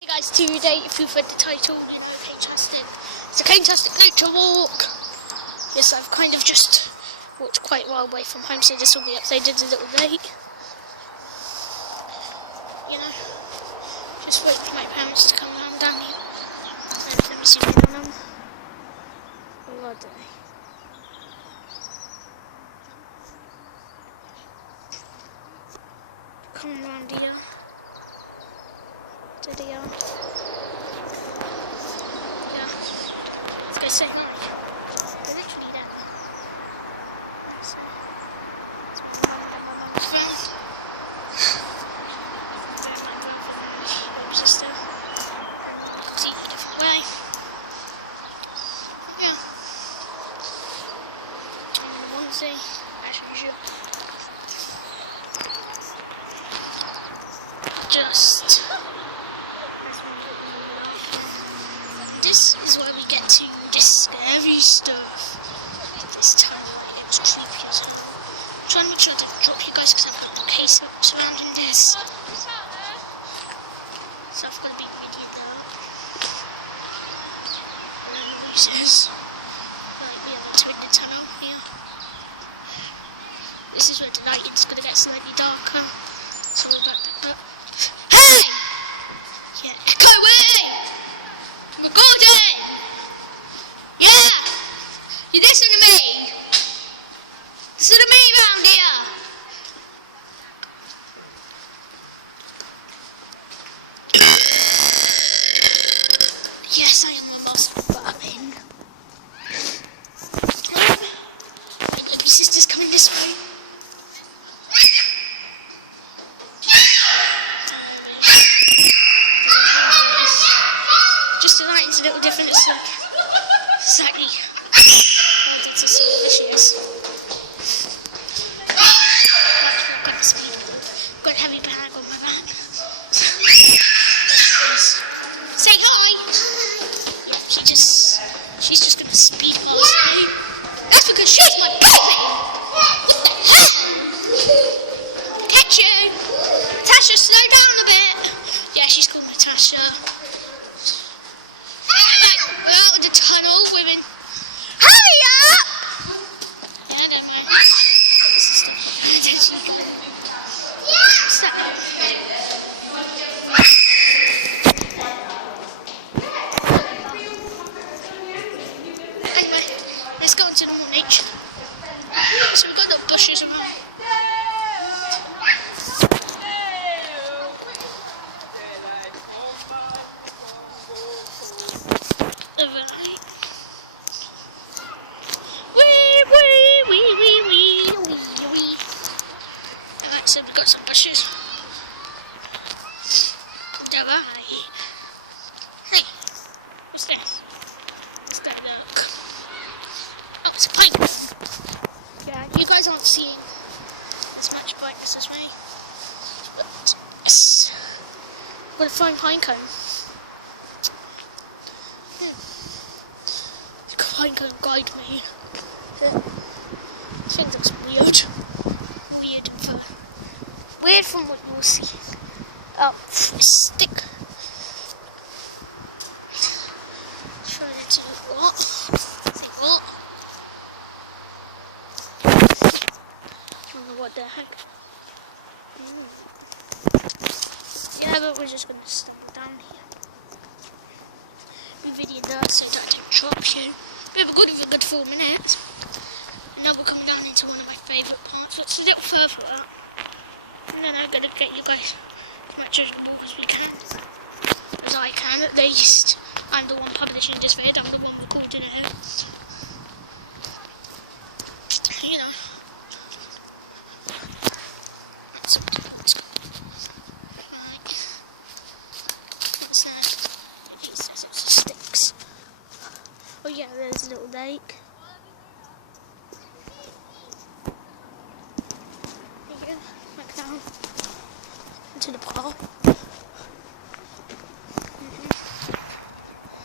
Hey guys, today, if you've read the title, you know, Cain tastic. It's a Cain tastic nature walk. Yes, I've kind of just walked quite a while away from home, so this will be uploaded a little late. You know, just waiting for my parents to come round down here. Let me see what on them. Where are they? Come round here. There they are. Yeah. Let's go say hi. They're literally there. Sister. See a different way. Yeah. I'm in the onesie, as usual. Just. This is where we get to the scary stuff. This time it's creepy as well. I'm trying to make sure I don't drop you guys because I've got a case surrounding this. So I've got to be really low. And then noises. Like we are entering the tunnel here. This is where the lighting's going to get slightly darker. So we're back to up. Hey! Yeah, echo away! Recording! Yeah! You listen to me! Listen to me round here! Yes, I am almost bubbling. My baby sister's coming this way. Just the lighting's a little different, it's like slightly it's suspicious. Got a heavy bag on my back. Say hi! She's just gonna speed past me. That's because she's my baby! Catch you! Natasha, slow down a bit! Yeah, she's called Natasha. We're out of the tunnel, women. Hurry up! Yeah, I don't mind. What's that? Anyway, let's go into normal nature. So we've got the bushes around. So we've got some bushes. Hey, what's this? What's that look? Oh, it's a pine. Yeah, you guys aren't seeing as much brightness as me. But yes, what a fine pine cone. The pine cone guide me. I think that's weird. Weird from what you'll see. Stick. Trying to what? What? I don't know what the heck. Yeah, but we're just gonna stand down here. Be video there so that I don't drop you. We have a good 4 minutes. And now we're coming down into one of my favourite parts. It's a little further up. And then I'm going to get you guys as much as we can. As I can, at least. I'm the one publishing this video, I'm the one recording it. You know. Let's go. Right. What's that? It says it's sticks. Oh yeah, there's a little lake. Back down into the pile.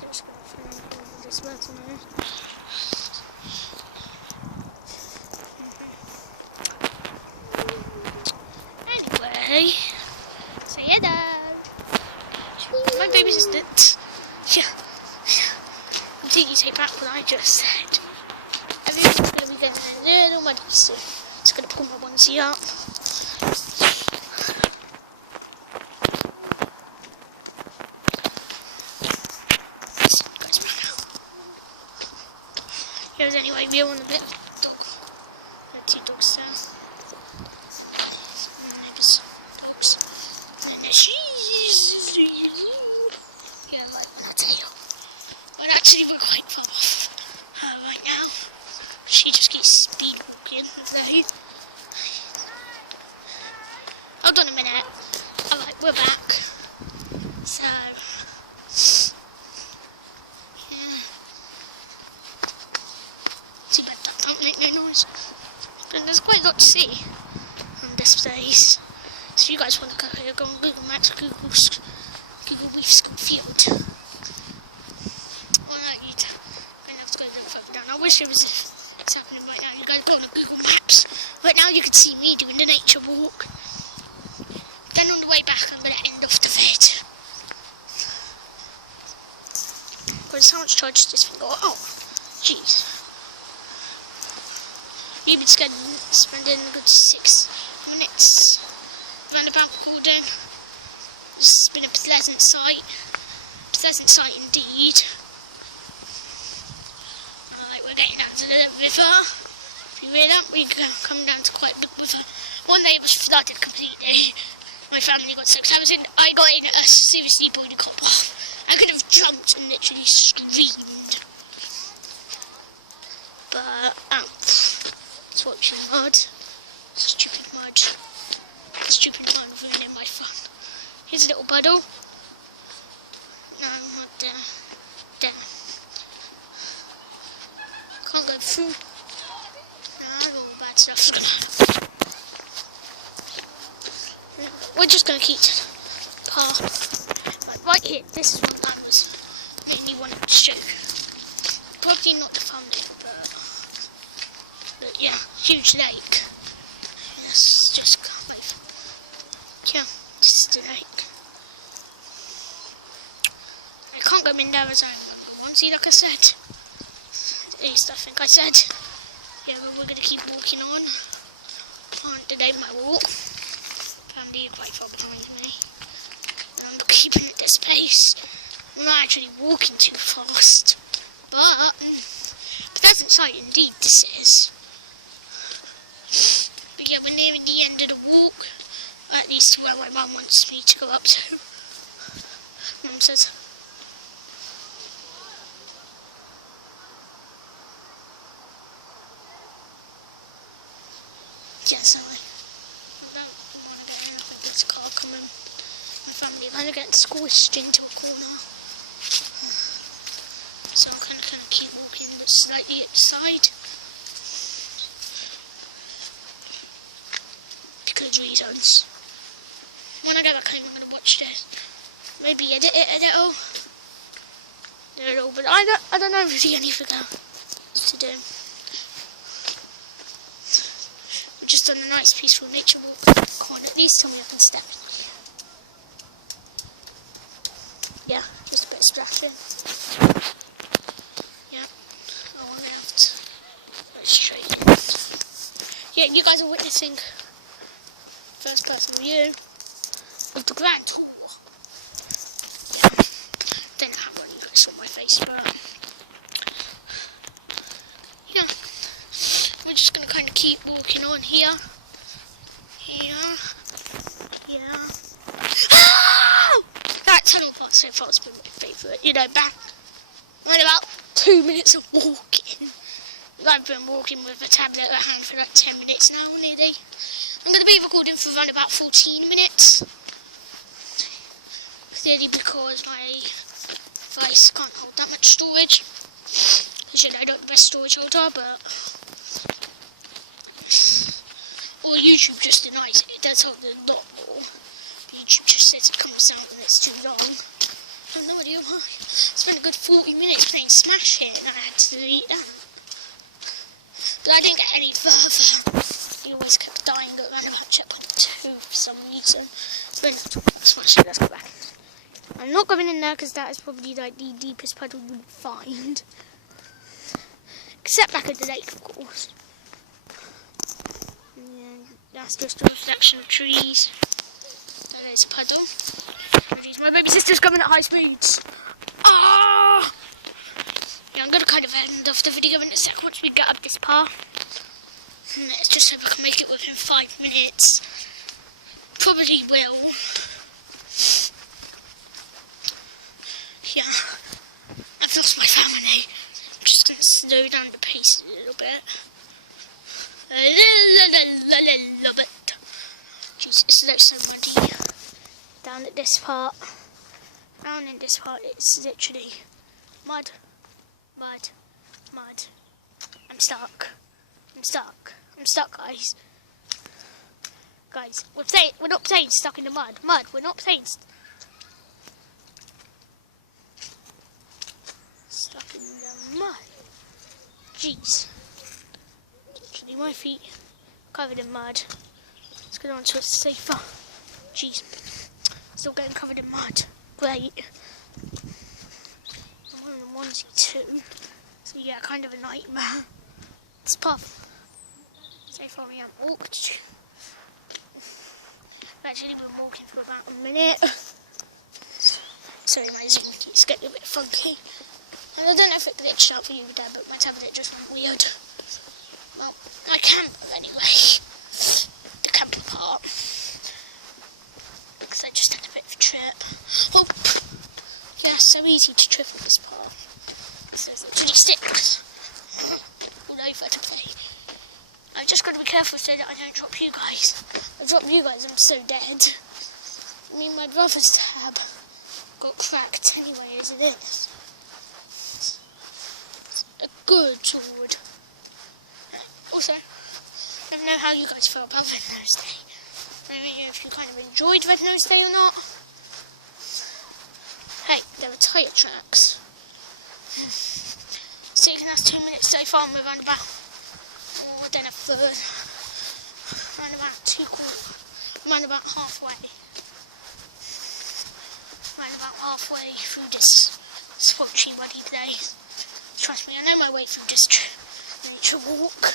Just go through this mountain there. Anyway, say hello. my baby's assistant. Yeah. Completely take back what I just said. Everything's going to be getting a little muddy soon. Just going to pull my onesie up. Here's anyway, we're on a bit of dog. There are 2 dogs there. Neighbours' dogs. And then there's yeah, like that tail. But actually we're quite far off her right now. She just keeps speed walking. Hold on a minute. Alright, we're back. So too bad that don't make no noise. And there's quite a lot to see on this place. So if you guys want to go here, go on Google Maps, Google Reef Field. Or not YouTube. And have to go a little further down. I wish it was it's happening right now. You guys go on Google Maps. Right now you can see me doing the nature walk. Then on the way back I'm going to end off the vid. Because how much charge this thing got? Oh, jeez. We've been spending a good 6 minutes round about Gordon. This has been a pleasant sight indeed. Alright, we're getting down to the river. If you hear that, we're coming down to quite a big river. One day it was flooded completely. My family got soaked. I got in a seriously boiling hot bath. I could have jumped and literally screamed. But, it's watching mud. Stupid mud. Stupid mud ruining my fun. Here's a little puddle. No, not there. There. Can't go through. Nah, all bad stuff's gonna happen. We're just gonna keep to the path. Like right here, this is what I was mainly wanting to show. Probably not the thumbnail, but yeah, huge lake. Yes, just like, yeah, this is the lake. I can't go in there as I want. See, like I said, at least I think I said. Yeah, but we're gonna keep walking on. Can't delay my walk. Family are quite far behind me. And I'm keeping at this pace. I'm not actually walking too fast, but pleasant sight indeed this is. But yeah, we're nearing the end of the walk, or at least where my mum wants me to go up to. Mum says, yeah, so I don't want to get in. I think there's a car coming. My family are kind of getting squished into a corner. So I'm kind of keep walking, but slightly at the side. Because reasons. When I get back home, I'm going to watch this. Maybe edit it all. But I don't know really anything else to do. We've just done a nice peaceful nature walk. Can't at least tell me I can step in. Yeah, just a bit of splashing. Yeah, I'm going to have to go straight in. Yeah, you guys are witnessing first person view of the grand tour. Don't know how well you guys saw my face, but yeah, we're just going to kind of keep walking on here. Oh! That tunnel part so far has been my favourite. You know, back in about 2 minutes of walking. I've been walking with a tablet at hand for like 10 minutes now, nearly. I'm going to be recording for around about 14 minutes. Clearly because my device can't hold that much storage. As you know, I don't have the best storage holder, but or YouTube just denies it. It does hold a lot more. YouTube just says it comes out and it's too long. I have no idea why. I spent a good 40 minutes playing Smash here and I had to delete that. But I didn't get any further. He always kept dying at around about checkpoint 2 for some reason. But no, Smash it, let's go back. I'm not going in there because that is probably like the deepest puddle you'll find. Except back at the lake, of course. Yeah, that's just a reflection of trees. There's a puddle. Jeez, my baby sister's coming at high speeds. Ah! Yeah, I'm going to kind of end off the video in a sec once we get up this path. And let's just hope we can make it within 5 minutes. Probably will. Yeah, I've lost my family. I'm just going to slow down the pace a little bit. A little bit. Jeez, it looks so muddy. Down at this part. Down in this part, it's literally mud, mud, mud. I'm stuck. I'm stuck. I'm stuck, guys. Guys, we're not playing stuck in the mud. Mud, we're not playing stuck in the mud. Jeez. Literally, my feet covered in mud. Let's get on to a safer. Jeez. Still getting covered in mud. Great. I'm wearing a onesie too. So yeah, kind of a nightmare. It's puff. So far we haven't walked. Actually, we've been walking for about a minute. Sorry, my zoom keeps getting a bit funky. And I don't know if it glitched out for you there, but my tablet just went weird. Well, my camper anyway. The camper part. Because I just had a bit of a trip. Oh! Yeah, so easy to trip at this part. So there's literally sticks all over the place. I've just got to be careful so that I don't drop you guys. If I drop you guys, I'm so dead. I mean, my brother's tab got cracked anyway, as it is. It's a good sword. Also, I don't know how you guys feel about Red Nose Day. I don't know if you kind of enjoyed Red Nose Day or not. Hey, there are tyre tracks. It's taken us 2 minutes so far, and we're around about, I don't know, third. Around about halfway. Around about halfway through this spongy, muddy day. Trust me, I know my way through this nature walk.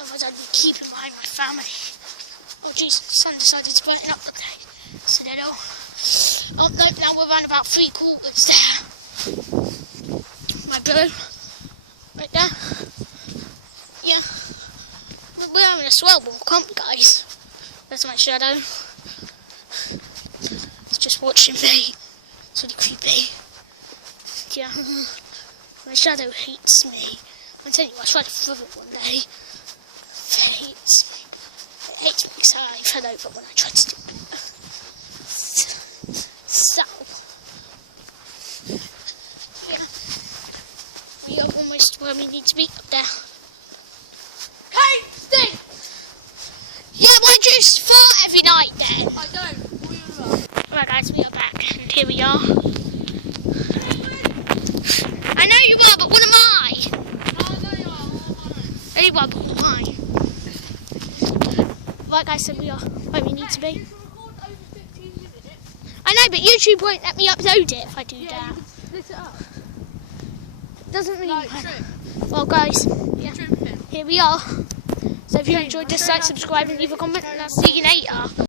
Otherwise I'd be keeping behind my family. Oh jeez, the sun decided to brighten up the day. So then, oh no, now we're around about 3/4 there. My bro, right there. Yeah, we're having a swell walk, aren't we, guys? There's my shadow. It's just watching me. It's really creepy. Yeah, my shadow hates me. I tell you, I tried to throw it one day. It hates me. It hates me because I fell over when I tried to do it. So, yeah, we are almost where we need to be up there. Hey, stink! Yeah, why do you fart every night then? I don't. Right guys, we are back, and here we are. I know you are, but what am I? Oh, no, you are. No, you are, but what am I? Right guys, so we are where we need to be. You can record over 15 minutes. I know, but YouTube won't let me upload it if I do Yeah, that. you can split it up. It doesn't really Like matter. trim. Well guys, Yeah, trim pin. here we are. So if you enjoyed this, like, subscribe and leave a comment, and I'll see you later.